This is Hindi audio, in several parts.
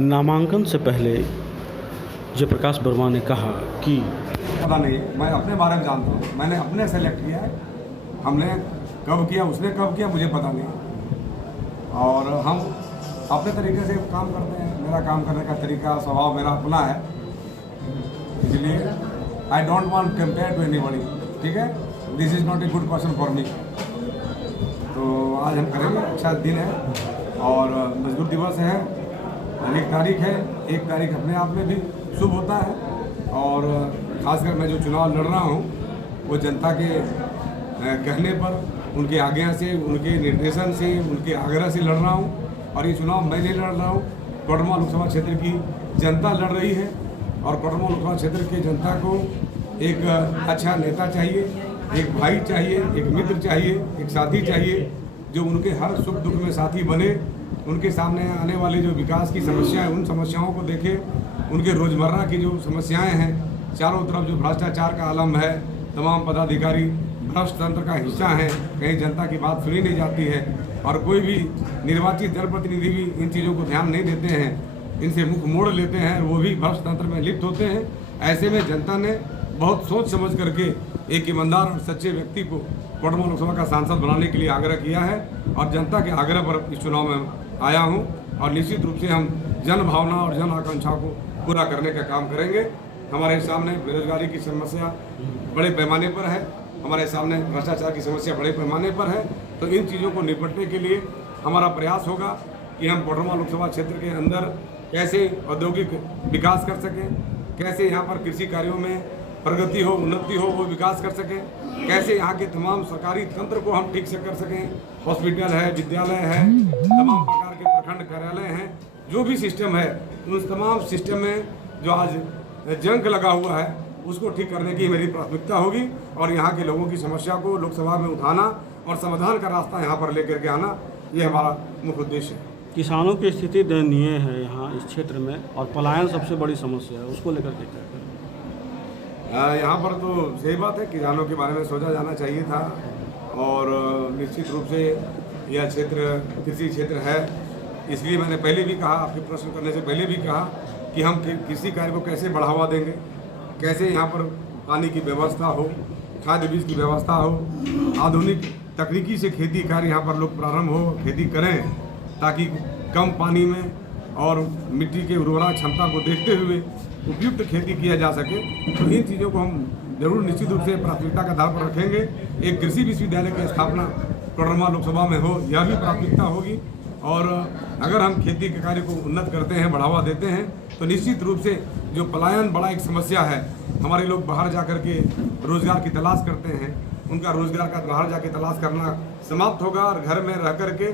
नामांकन से पहले जयप्रकाश वर्मा ने कहा कि पता नहीं, मैं अपने बारे में जानता हूँ, मैंने अपने सेलेक्ट किया है। हमने कब किया, उसने कब किया, मुझे पता नहीं। और हम अपने तरीके से काम करते हैं। मेरा काम करने का तरीका, स्वभाव मेरा अपना है, इसलिए I don't want compare to anybody. ठीक है, this is not a good question for me. तो आज हम करेंगे, अच्छा दिन है और मजदूर दिवस है, 1 तारीख है। 1 तारीख अपने आप में भी शुभ होता है और खासकर मैं जो चुनाव लड़ रहा हूँ वो जनता के कहने पर, उनके आज्ञा से, उनके निर्देशन से, उनके आग्रह से लड़ रहा हूँ। और ये चुनाव मैं नहीं लड़ रहा हूँ, कोडरमा लोकसभा क्षेत्र की जनता लड़ रही है। और कोडरमा लोकसभा क्षेत्र की जनता को एक अच्छा नेता चाहिए, एक भाई चाहिए, एक मित्र चाहिए, एक साथी चाहिए जो उनके हर सुख दुख में साथी बने, उनके सामने आने वाली जो विकास की समस्याएं, उन समस्याओं को देखे, उनके रोज़मर्रा की जो समस्याएं हैं, चारों तरफ जो भ्रष्टाचार का आलम है, तमाम पदाधिकारी भ्रष्ट तंत्र का हिस्सा हैं, कहीं जनता की बात सुनी नहीं जाती है और कोई भी निर्वाचित जनप्रतिनिधि भी इन चीज़ों को ध्यान नहीं देते हैं, इनसे मुख मोड़ लेते हैं, वो भी भ्रष्ट तंत्र में लिप्त होते हैं। ऐसे में जनता ने बहुत सोच समझ करके एक ईमानदार और सच्चे व्यक्ति को कोडरमा लोकसभा का सांसद बनाने के लिए आग्रह किया है और जनता के आग्रह पर इस चुनाव में आया हूं। और निश्चित रूप से हम जन भावना और जन आकांक्षाओं को पूरा करने का काम करेंगे। हमारे सामने बेरोजगारी की समस्या बड़े पैमाने पर है, हमारे सामने भ्रष्टाचार की समस्या बड़े पैमाने पर है। तो इन चीज़ों को निपटने के लिए हमारा प्रयास होगा कि हम कोडरमा लोकसभा क्षेत्र के अंदर कैसे औद्योगिक विकास कर सकें, कैसे यहाँ पर कृषि कार्यों में प्रगति हो, उन्नति हो, वो विकास कर सकें, कैसे यहाँ के तमाम सरकारी तंत्र को हम ठीक से कर सकें। हॉस्पिटल है, विद्यालय है, तमाम प्रकार के प्रखंड कार्यालय हैं, जो भी सिस्टम है उन तमाम सिस्टम में जो आज जंग लगा हुआ है उसको ठीक करने की मेरी प्राथमिकता होगी और यहाँ के लोगों की समस्या को लोकसभा में उठाना और समाधान का रास्ता यहाँ पर लेकर के आना, ये हमारा मुख्य उद्देश्य है। किसानों की स्थिति दयनीय है यहाँ इस क्षेत्र में और पलायन सबसे बड़ी समस्या है, उसको लेकर के क्या करें? यहाँ पर तो सही बात है, किसानों के बारे में सोचा जाना चाहिए था और निश्चित रूप से यह क्षेत्र कृषि क्षेत्र है। इसलिए मैंने पहले भी कहा, आपके प्रश्न करने से पहले भी कहा कि हम कृषि कार्य को कैसे बढ़ावा देंगे, कैसे यहाँ पर पानी की व्यवस्था हो, खाद्य बीज की व्यवस्था हो, आधुनिक तकनीकी से खेती कार्य यहाँ पर लोग प्रारंभ हो, खेती करें ताकि कम पानी में और मिट्टी के उर्वरा क्षमता को देखते हुए उपयुक्त खेती किया जा सके। तो इन चीज़ों को हम जरूर निश्चित रूप से प्राथमिकता के आधार पर रखेंगे। एक कृषि विश्वविद्यालय की स्थापना कोडरमा लोकसभा में हो, यह भी प्राथमिकता होगी। और अगर हम खेती के कार्य को उन्नत करते हैं, बढ़ावा देते हैं, तो निश्चित रूप से जो पलायन बड़ा एक समस्या है, हमारे लोग बाहर जा कर के रोज़गार की तलाश करते हैं, उनका रोज़गार का बाहर जाके तलाश करना समाप्त होगा और घर में रह कर के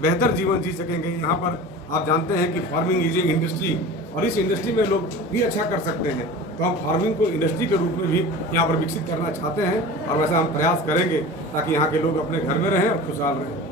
बेहतर जीवन जी सकेंगे। यहाँ पर आप जानते हैं कि फार्मिंग इज ए इंडस्ट्री और इस इंडस्ट्री में लोग भी अच्छा कर सकते हैं। तो हम फार्मिंग को इंडस्ट्री के रूप में भी यहाँ पर विकसित करना चाहते हैं और वैसा हम प्रयास करेंगे ताकि यहाँ के लोग अपने घर में रहें और खुशहाल रहें।